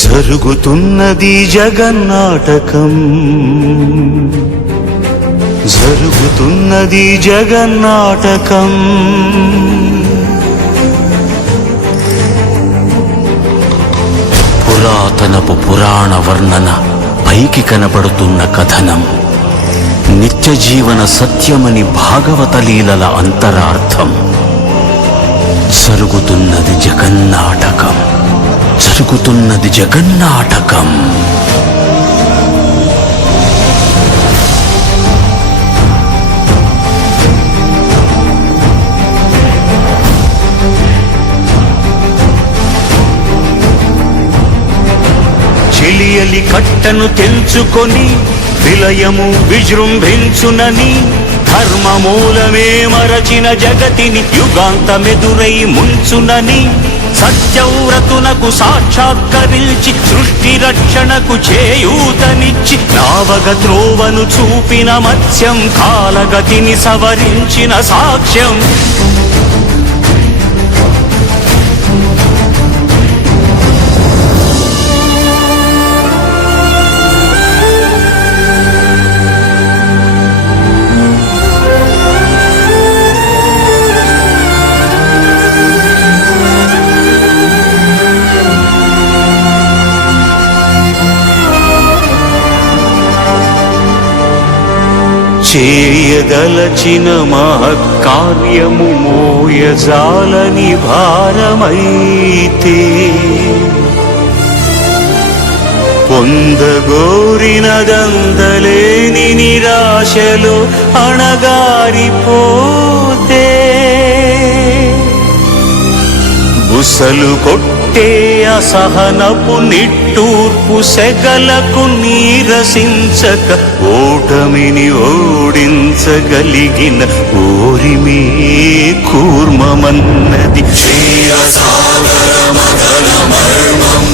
జరుగుతున్నది జగన్నాటకం, జరుగుతున్నది జగన్నాటకం. పురాతనపు పురాణ వర్ణన, పైకి కనబడుతున్న కథనం, నిత్య జీవన సత్యమని భాగవత లీలల అంతరార్థం. జరుగుతున్నది జగన్నాటకం, జరుగుతున్నది జగన్నాటకం. చెలియలి కట్టను తెంచుకొని విలయము విజృంభించునని, ధర్మమూలమే మరచిన జగతిని యుగాంతమెదురై ముంచునని, సత్యవ్రతునకు సాక్షాత్కరించి సృష్టి రక్షణకు చేయూతనిచ్చి, నావగ త్రోవను చూపిన మత్స్యం, కాలగతిని సవరించిన సాక్ష్యం. చేయదలచిన మహత్కార్యము మోయజాలని భారమైతే, పొందగోరినదందలేని నిరాశలో అణగారిపోతే, బుసలు కొట్టే అసహనపు నిట్టూర్పు సెగలకు నీరసించక, ఓటమిని ఓడించగలిగిన ఓరిమే కూర్మమన్నది క్షీరసాగర మదన మర్మం.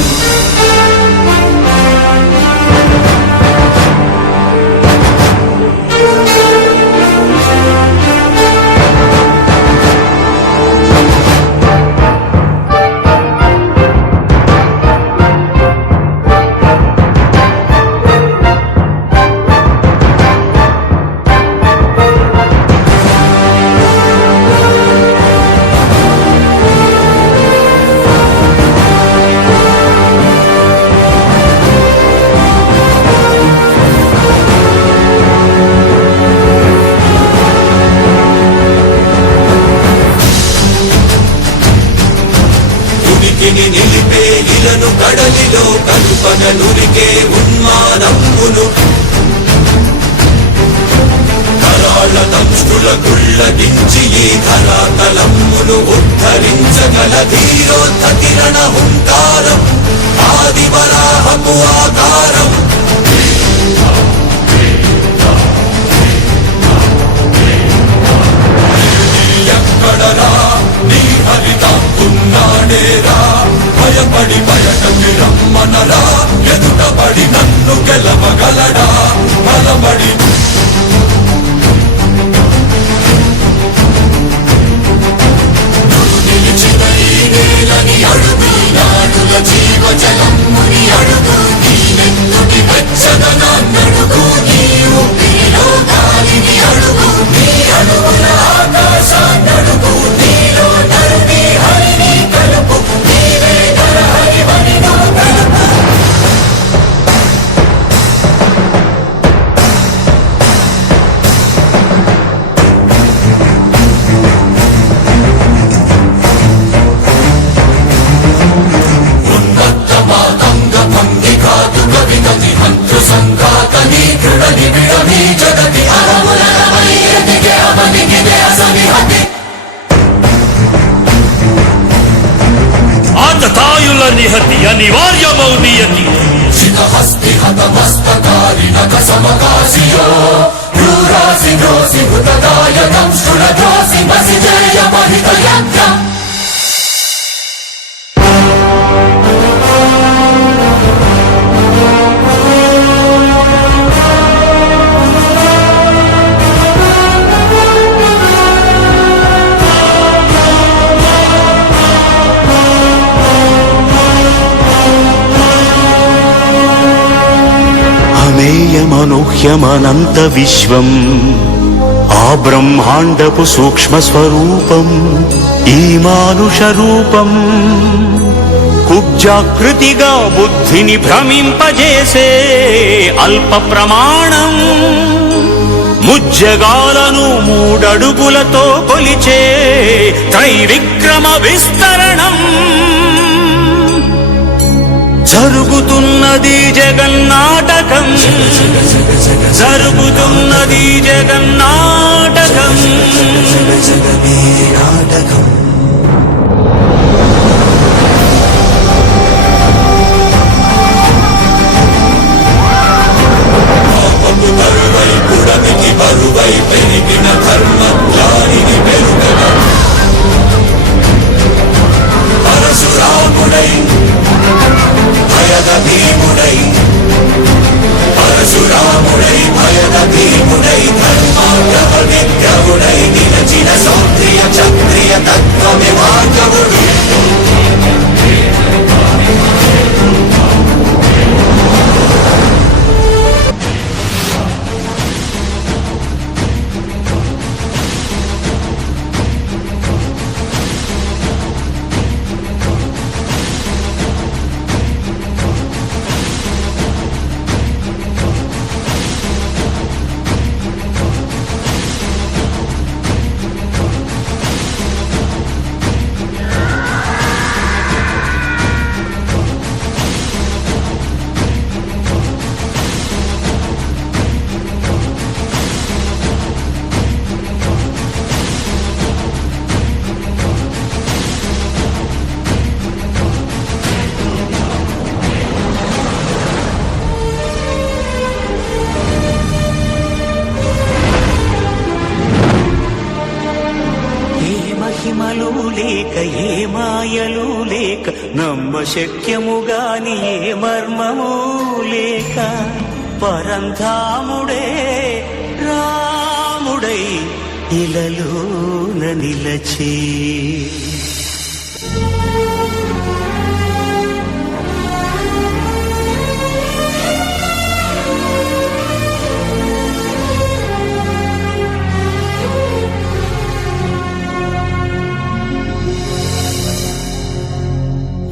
నిలిపే ఇలను కడలిలో కల్పనలురికే ఉన్మానమును, కరాళ దంష్టుల గుళ్ళగించి ఈ ధరాతలమ్మును ఉద్ధరించగల ధీరోద్ధ కిరణ హుంకారం, ఆది వరాహపు ఆకారం. ఎక్కడరా నీ హరితాకున్నాడేరా, భయపడి బయటకి రమ్మనరా, ఎదుటపడి నన్ను గెలవగలడా బలపడి. నిలిచిన ఈ నేలని అడుగు, నాడుల జీవజలమ్ముని అడుగు, నీ నెత్తుటి వెచ్చదనాన్నడుగు, నీ ఊపిరిలో గాలిని అడుగు, నీ అడుగుల ఆకాశాన్నడుగు, నీలో నరుని హరిని కలుపు, నీవే నరహరివని నువ్వు కలుపు. ఉన్మత్త మాతంగ భంగి కాదు కవిగతి హంతు సంఘాతని దృఢని విడమి జగతి అరములమై ఎదిగే అవనిగిదే అసనిహతి. ఆతతాయుల నిహతి అనివార్యమౌ నియతి, శిఖహస్తి హతమస్తకారిణక సమకాశియో, క్రూరాసి ద్రోసి హృతదాయకం శృణద్రోసి మసి జయ మహిత యజ్ఞం. దివ్యమనూహ్యమనంత విశ్వం ఆ బ్రహ్మాండపు సూక్ష్మ స్వరూపం ఈ మానుష రూపం కుబ్జాకృతిగా బుద్ధిని భ్రమింపజేసే అల్ప ప్రమాణం ముజ్జగాలను మూడడుగులతో కొలిచే త్రైవిక్రమ విస్తరణం జరుగుతున్నది జగన్నాటకం జరుగుతున్నది జగన్నాటకం నాటకం పుడమికి బరువై పెరిగిన ధర్మజ్ఞానిని వెలుగగా పరశురాముడై భయద భీముడై పరశురాముడై భయద భీముడై ధర్మాగ్రహ విగ్రహుడై నిలచిన సౌంద్రియ క్షత్రియ తత్వమి భార్గవుడు మహిమలు లేక ఏ మాయలు లేక నమ్మశక్యముగాని ఏ మర్మము లేక పరంధాముడే రాముడై ఇలలోన నిలచే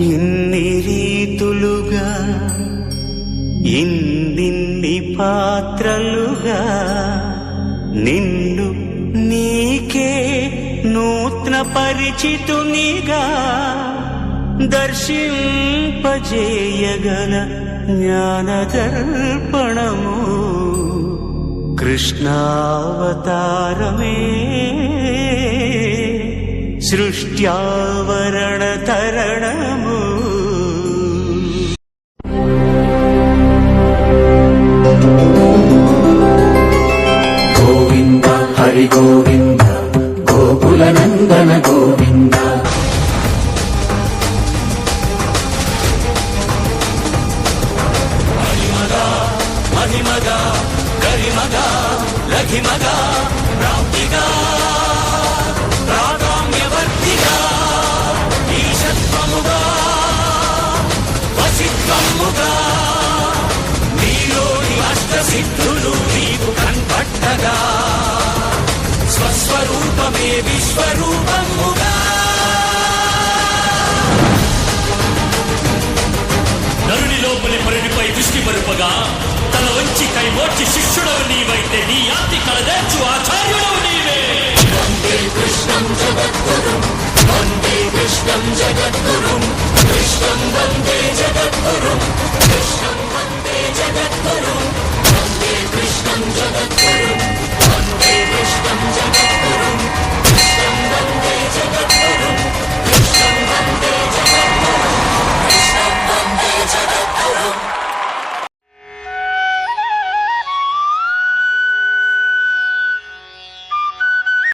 ఇన్ని రీతులుగా ఇన్నిన్ని పాత్రలుగా నిన్ను నీకే నూత్న పరిచితునిగా దర్శింపజేయగల జ్ఞానదర్పణము కృష్ణావతారమే సృష్ట్యావరణ తరణము గోవింద హరి గోవింద గోకుల నందన గోవింద మహిమగా గరిమగా లఘిమగా ప్రాప్తిగా ప్రాగామ్యవర్తిగా ఈశత్వముగా వసిత్వముగా నీలోని అష్టసిద్ధులు నీకు కన్పట్టగా స్వస్వరూపమే విశ్వరూపముగా నరుని లోపలి పరిడిపై దృష్టి మరుపగా తన వంచి కైమోర్చి శిష్యుడవు నీవైతే నీ యాతి కలదేర్చు ఆచార్యుడవు నీవే వందే కృష్ణం జగద్గురుం వందే కృష్ణం జగద్గురుం కృష్ణం వందే జగద్గురుం కృష్ణం